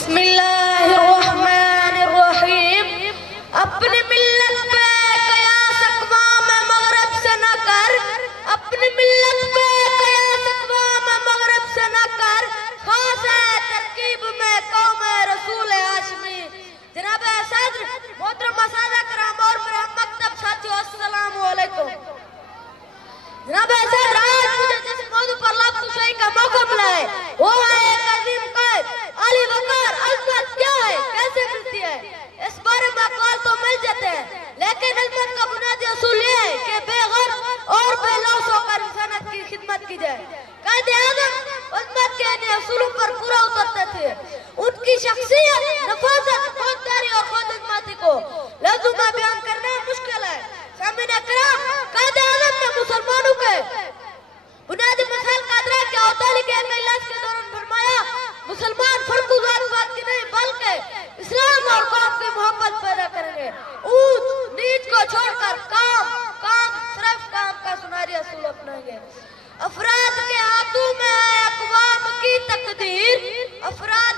बिस्मिल्लाहिर्रहमानिर्रहीम। अपनी मिल्लत पे कयास अक़वाम मग़रिब से न कर, अपनी मिल्लत पे कयास अक़वाम मग़रिब से न कर, खास है तरकीब में कौम रसूल हाशमी। जनाब सदर मोहतरम असातिज़ा किराम और मेरे मकतब साथियों, अस्सलाम वालेकुम। जनाब सदर, आज मुझे जिस मौजू पर लाभ-कुशाई का मौका मिला है वो है एक अजीम क़ाइद अली वक़ार। अज़मत क्या है, कैसे मिलती है, इस बारे में अक़वाल तो मिल जाते हैं, लेकिन अज़मत का बुनियादी असूल ये है कि बेग़र्ज़ और बेलौस होकर इंसानियत की खिदमत की जाए। क़ाइद-ए-आज़म अज़मत के इन असूलों पर पूरा उतरते थे। उनकी शख्सियत, नफ़ाज़त, खुददारी और खुदख़िदमती को लफ्ज़ों में बयान करना मुश्किल है। सामईन किराम, क़ाइद-ए-आज़म ने मुसलमानों के बुनियादी मसाइल का अदराक किया और तालीम के इजलास के दौरान फरमाया, मुसलमान फर्क़-उ-ज़ात की नहीं बल्कि इस्लाम और कौम की मोहब्बत पैदा करेंगे। ऊंच नीच को छोड़कर सिर्फ काम का सुनहरी असूल अपनाएंगे। अफराद के हाथों में है अक़वाम की तकदीर, अफराद